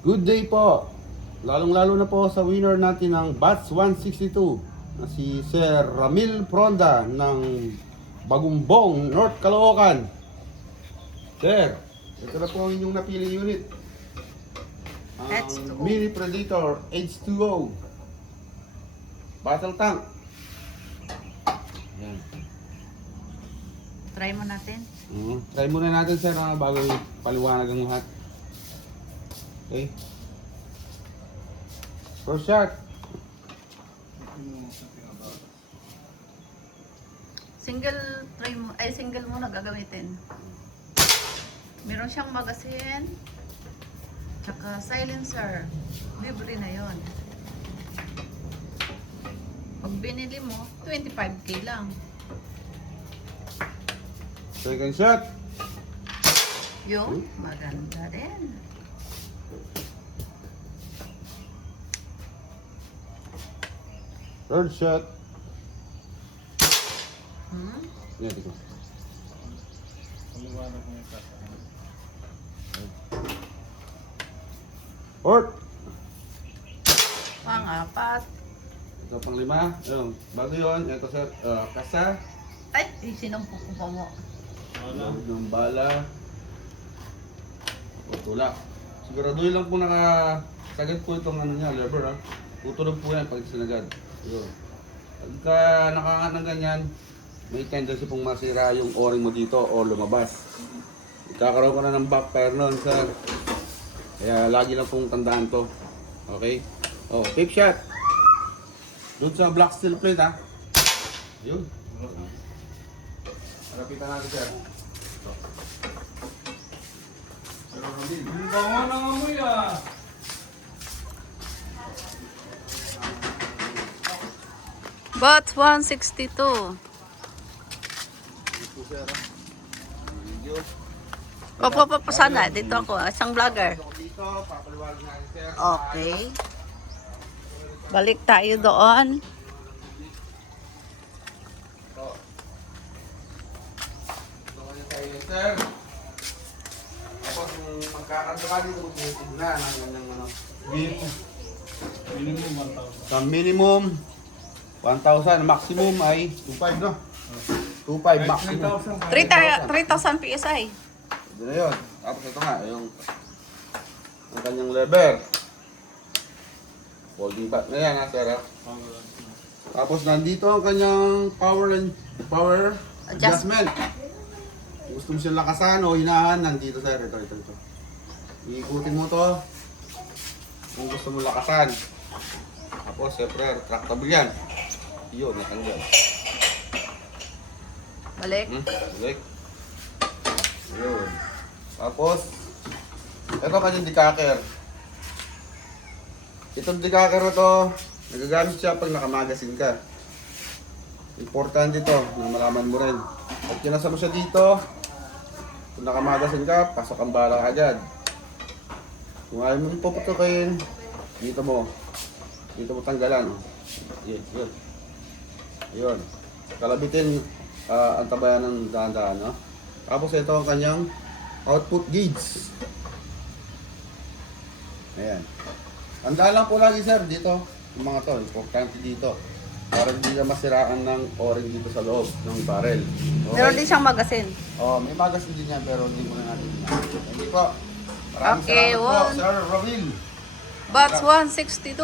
Good day po. Lalong-lalo na po sa winner natin ng Batch 162 na si Sir Ramil Fronda ng Bagumbong, North Caloocan. Sir, ito na po ang inyong napili unit. Ang H2O. Mini Predator H2O Battle Tank. Yan. Try mo natin. Try muna natin sir bago paliwanag ang lahat. Okay. First shot. Single muna gagamitin. Meron siyang magazine. Tsaka silencer. Libre na yon. Pag binili mo, 25k lang. Second shot. Yung maganda din. Third shot. Yan, ito. Fourth. Pang-apat. Ito pang lima. Ayun. Bago yun, ito sir, kasa. Ay, sinumpok ko pa mo. Load ng bala. O tulak. Siguraduhin lang po nakasagad po itong ano niya, lever ha. Tutulog po yan pag sinagad. Yun. Pagka nakaangat ng ganyan, may tendency pong masira yung o-ring mo dito o lumabas. Ikakaroon ko na ng backfire nun sir. Kaya lagi lang pong tandaan to. Okay? Oh, fifth shot. Doon sa black steel plate ha. Yun. Harapitan natin sir. Ito. Pero Ramil. Ang bango ng amoy ah. But 162. Ito sir ha. Video. Opo, sana. Dito ako, isang vlogger. Ako dito, papaliwanag natin sir. Okay. Balik tayo doon. Ito. Ito kayo tayo sir. Tapos kung magkakanta ka dito, tignan ang ganyang ano. Minimum 1,000. Sa minimum 1,000, maximum ay 2,500 no? 2,500 maximum. 3,000 PSI. Ito na yun. Tapos ito nga, yung kanyang lever. Folding back na yan ha, sir ha? Tapos nandito ang kanyang power adjustment. Kung gusto mo siyang lakasan o hinahan, nandito sir. Ito. Iikutin mo to. Kung gusto mo lakasan. Tapos siyempre, retractable yan. Yun, natanggal. Balik. Balik. Yun. Tapos, ito kanyang decacker. Itong decacker na to, nagagamit siya pag nakamagasin ka. Importante ito, na malaman mo rin. Pag kinasa mo siya dito, kung nakamagasin ka, pasok ang bala agad. Kung ayaw mo puputukin, dito mo tanggalan. Yun. Yun. Kalabitin ang tabayan ng dahan-dahan, no? Tapos ito ang kanyang output gauge. Ayan. Tandaan lang po lagi sir dito, yung mga to, importante dito. Para hindi na masiraan ng o-ring dito sa loob ng barrel. Okay? Meron din siyang magazine. Oh, may magasin din yan pero hindi muna natin yan. Hindi po. Maraming Okay, salamat po, Sir Ramil. But 162.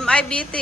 MIBT.